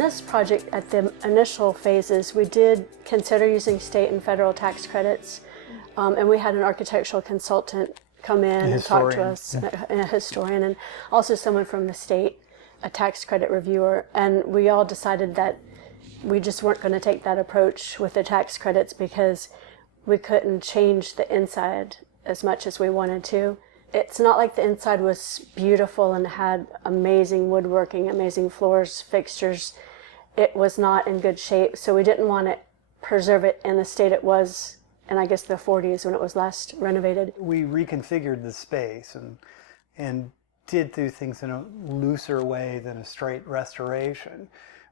this project, at the initial phases, we did consider using state and federal tax credits, and we had an architectural consultant come in and talk to us, a historian, and also someone from the state, a tax credit reviewer, and we all decided that we just weren't going to take that approach with the tax credits because we couldn't change the inside as much as we wanted to. It's not like the inside was beautiful and had amazing woodworking, amazing floors, fixtures. It was not in good shape, so we didn't want to preserve it in the state it was in, I guess, the 40s when it was last renovated. We reconfigured the space and did do things in a looser way than a straight restoration.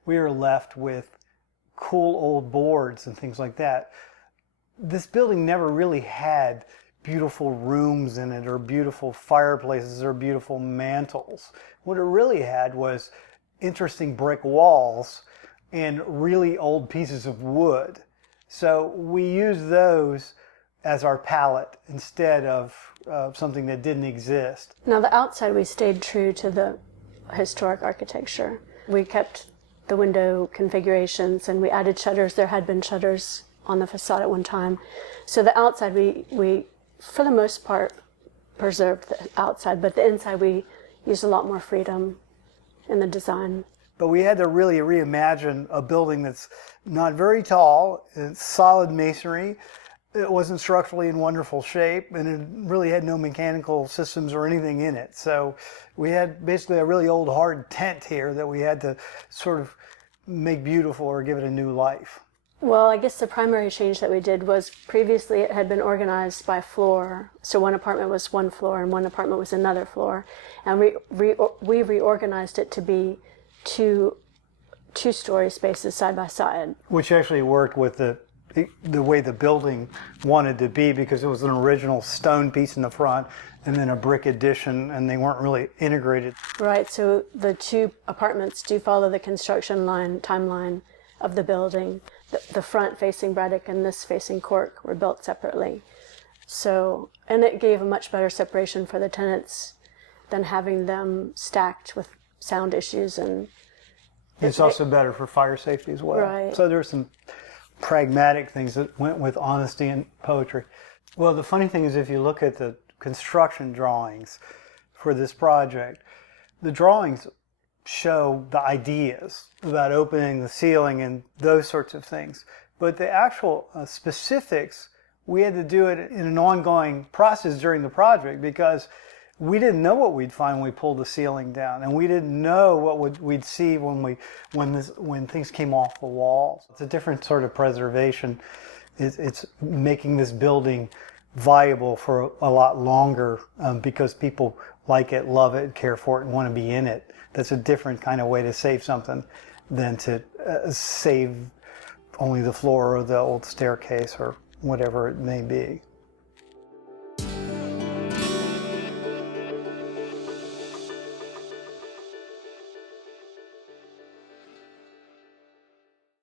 We were left with cool old boards and things like that. This building never really had beautiful rooms in it or beautiful fireplaces or beautiful mantels. What it really had was interesting brick walls and really old pieces of wood. So we used those as our palette instead of something that didn't exist. Now the outside, we stayed true to the historic architecture. We kept the window configurations and we added shutters. There had been shutters on the facade at one time. So the outside, we for the most part preserved the outside, but the inside we used a lot more freedom in the design. But we had to really reimagine a building that's not very tall, it's solid masonry, it wasn't structurally in wonderful shape, and it really had no mechanical systems or anything in it. So we had basically a really old hard tent here that we had to sort of make beautiful or give it a new life. Well, I guess the primary change that we did was previously it had been organized by floor. So one apartment was one floor and one apartment was another floor. And we reorganized it to be two-story spaces side by side. Which actually worked with the way the building wanted to be, because it was an original stone piece in the front and then a brick addition, and they weren't really integrated. Right, so the two apartments do follow the construction timeline of the building. The front facing Braddock and this facing Cork were built separately. So, and it gave a much better separation for the tenants than having them stacked with sound issues. And it's also better for fire safety as well. Right. So there's some pragmatic things that went with honesty and poetry. Well, the funny thing is, if you look at the construction drawings for this project, the drawings show the ideas about opening the ceiling and those sorts of things. But the actual specifics, we had to do it in an ongoing process during the project, because we didn't know what we'd find when we pulled the ceiling down, and we didn't know what we'd see when things came off the walls. It's a different sort of preservation. It's making this building viable for a lot longer, because people like it, love it, care for it, and want to be in it. That's a different kind of way to save something than to save only the floor or the old staircase or whatever it may be.